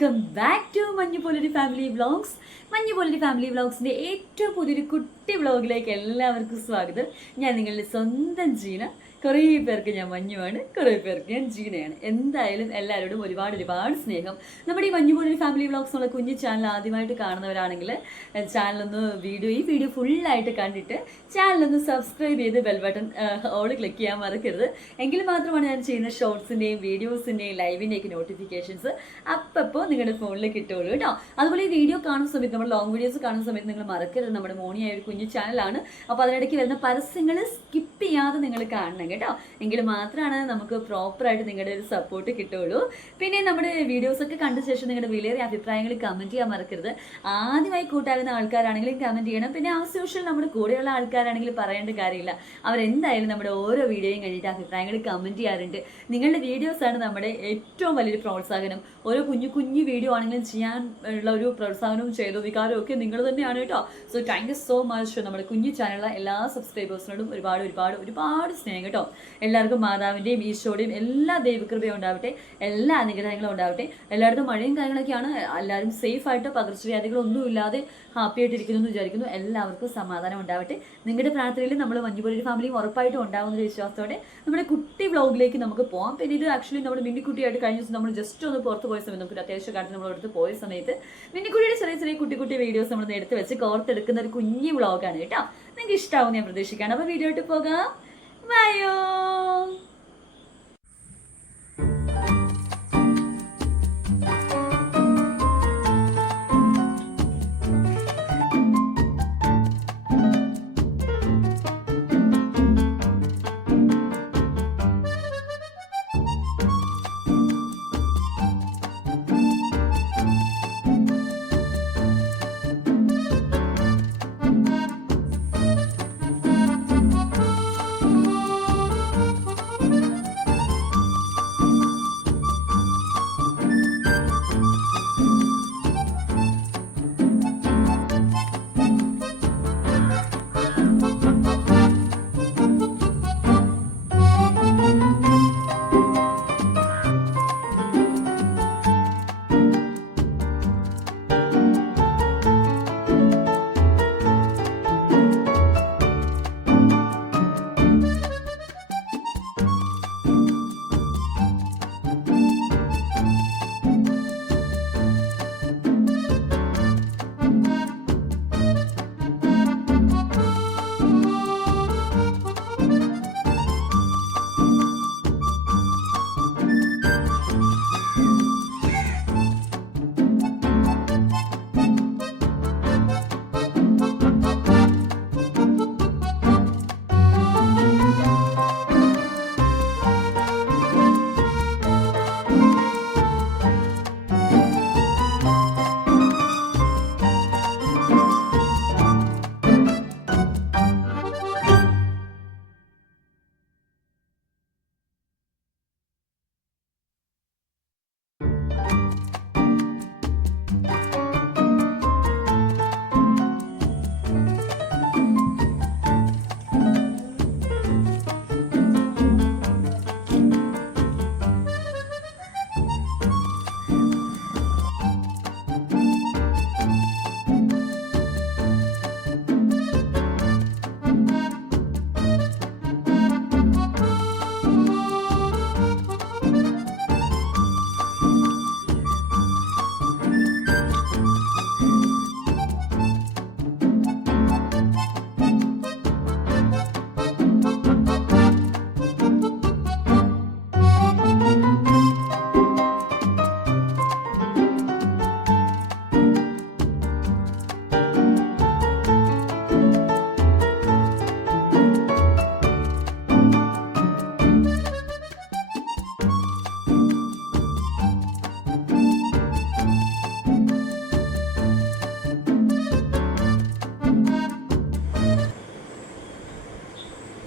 Welcome back to Manjupoloru family vlogs. Manjupoloru family വ്ളോഗ്സിൻ്റെ ഏറ്റവും പുതിയൊരു കുട്ടി വ്ളോഗിലേക്ക് എല്ലാവർക്കും സ്വാഗതം. ഞാൻ നിങ്ങളുടെ സ്വന്തം ജീന. കുറേ പേർക്ക് ഞാൻ മഞ്ഞുവാണ്, കുറേ പേർക്ക് ഞാൻ ജീനയാണ്. എന്തായാലും എല്ലാവരോടും ഒരുപാട് സ്നേഹം. നമ്മുടെ ഈ മഞ്ഞുപോലൊരു ഫാമിലി വ്ളോഗ്സ് എന്നുള്ള കുഞ്ഞു ചാനൽ ആദ്യമായിട്ട് കാണുന്നവരാണെങ്കിൽ ചാനലൊന്ന് വീഡിയോ ഫുള്ളായിട്ട് കണ്ടിട്ട് ചാനലൊന്ന് സബ്സ്ക്രൈബ് ചെയ്ത് ബെൽ ബട്ടൺ ഓൾ ക്ലിക്ക് ചെയ്യാൻ മറക്കരുത്. എങ്കിൽ മാത്രമാണ് ഞാൻ ചെയ്യുന്ന ഷോർട്സിൻ്റെയും വീഡിയോസിൻ്റെയും ലൈവിൻ്റെയൊക്കെ നോട്ടിഫിക്കേഷൻസ് അപ്പോൾ നിങ്ങളുടെ ഫോണിൽ കിട്ടുള്ളൂ കേട്ടോ. അതുപോലെ ഈ വീഡിയോ കാണുന്ന സമയത്ത്, നമ്മൾ ലോങ് വീഡിയോസ് കാണുന്ന സമയത്ത് നിങ്ങൾ മറക്കരുത്, നമ്മുടെ മോണിയായ ഒരു കുഞ്ഞു ചാനലാണ്. അപ്പോൾ അതിനിടയ്ക്ക് വരുന്ന പരസ്യങ്ങൾ സ്കിപ്പ് ചെയ്യാതെ നിങ്ങൾ കാണണം കേട്ടോ. എങ്കിൽ മാത്രമാണ് നമുക്ക് പ്രോപ്പറായിട്ട് നിങ്ങളുടെ ഒരു സപ്പോർട്ട് കിട്ടുള്ളൂ. പിന്നെ നമ്മുടെ വീഡിയോസൊക്കെ കണ്ട ശേഷം നിങ്ങളുടെ വിലയേറിയ അഭിപ്രായങ്ങൾ കമൻറ്റ് ചെയ്യാൻ മറക്കരുത്. ആദ്യമായി കൂട്ടാകുന്ന ആൾക്കാരാണെങ്കിലും കമൻറ്റ് ചെയ്യണം. പിന്നെ ആസ് യൂഷ്വൽ നമ്മുടെ കൂടെയുള്ള ആൾക്കാരാണെങ്കിൽ പറയേണ്ട കാര്യമില്ല, അവരെന്തായാലും നമ്മുടെ ഓരോ വീഡിയോയും കഴിഞ്ഞിട്ട് അഭിപ്രായങ്ങൾ കമൻറ്റ് ചെയ്യാറുണ്ട്. നിങ്ങളുടെ വീഡിയോസാണ് നമ്മുടെ ഏറ്റവും വലിയൊരു പ്രോത്സാഹനം. ഓരോ കുഞ്ഞു വീഡിയോ ആണെങ്കിലും ചെയ്യാൻ ഉള്ള ഒരു പ്രോത്സാഹനവും ചെയ്തോ വികാരവും ഒക്കെ നിങ്ങൾ തന്നെയാണ് കേട്ടോ. So thank you so much. നമ്മുടെ കുഞ്ഞു ചാനലിലെ എല്ലാ സബ്സ്ക്രൈബേഴ്സിനോടും ഒരുപാട് സ്നേഹം കേട്ടോ. എല്ലാവർക്കും മാതാവിൻ്റെയും ഈശോയുടെയും എല്ലാ ദൈവകൃപയും ഉണ്ടാവട്ടെ, എല്ലാ അനുഗ്രഹങ്ങളും ഉണ്ടാവട്ടെ. എല്ലായിടത്തും മഴയും കാര്യങ്ങളൊക്കെയാണ്. എല്ലാവരും സേഫായിട്ട് പകർച്ചവ്യാധികളൊന്നും ഇല്ലാതെ ഹാപ്പി ആയിട്ടിരിക്കുന്നു എന്ന് വിചാരിക്കുന്നു. എല്ലാവർക്കും സമാധാനം ഉണ്ടാവട്ടെ. നിങ്ങളുടെ പ്രാർത്ഥനയിൽ നമ്മൾ മഞ്ഞുപോലൊരു ഫാമിലിയും ഉറപ്പായിട്ടും ഉണ്ടാകുന്ന വിശ്വാസത്തോടെ നമ്മുടെ കുട്ടി വ്ളോഗിലേക്ക് നമുക്ക് പോകാം. പിന്നെ ഇത് ആക്ച്വലി നമ്മുടെ മിന്നിക്കുട്ടിയായിട്ട് കഴിഞ്ഞ ദിവസം നമ്മൾ ജസ്റ്റ് ഒന്ന് പുറത്ത് പോയ സമയത്ത്, നമുക്ക് അത്യാവശ്യ കാര്യത്തിൽ നമ്മൾ അടുത്ത് പോയ സമയത്ത് മിന്നിക്കുട്ടിയുടെ ചെറിയ കുട്ടി വീഡിയോസ് നമ്മൾ എടുത്ത് വെച്ച് കോർത്തെടുക്കുന്ന ഒരു കുഞ്ഞു വ്ളോഗാണ് കേട്ടോ. നിങ്ങൾക്ക് ഇഷ്ടമാവും ഞാൻ പ്രതീക്ഷിക്കുകയാണ്. അപ്പോൾ വീഡിയോ ആയിട്ട് പോകാം. ബൈയോ.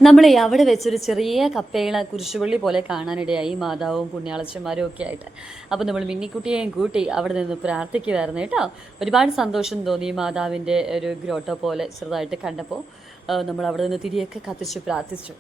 നമ്മൾ അവിടെ വെച്ചൊരു ചെറിയ കപ്പേള കുരിശുപള്ളി പോലെ കാണാനിടയായി, മാതാവും പുണ്യാളച്ചന്മാരും ഒക്കെ ആയിട്ട്. അപ്പോൾ നമ്മൾ മിന്നിക്കുട്ടിയെയും കൂട്ടി അവിടെ നിന്ന് പ്രാർത്ഥിക്കുമായിരുന്നു കേട്ടോ. ഒരുപാട് സന്തോഷം തോന്നി മാതാവിൻ്റെ ഒരു ഗ്രോട്ടോ പോലെ ചെറുതായിട്ട് കണ്ടപ്പോൾ. നമ്മൾ അവിടെ നിന്ന് തിരിയൊക്കെ കത്തിച്ച് പ്രാർത്ഥിച്ചു.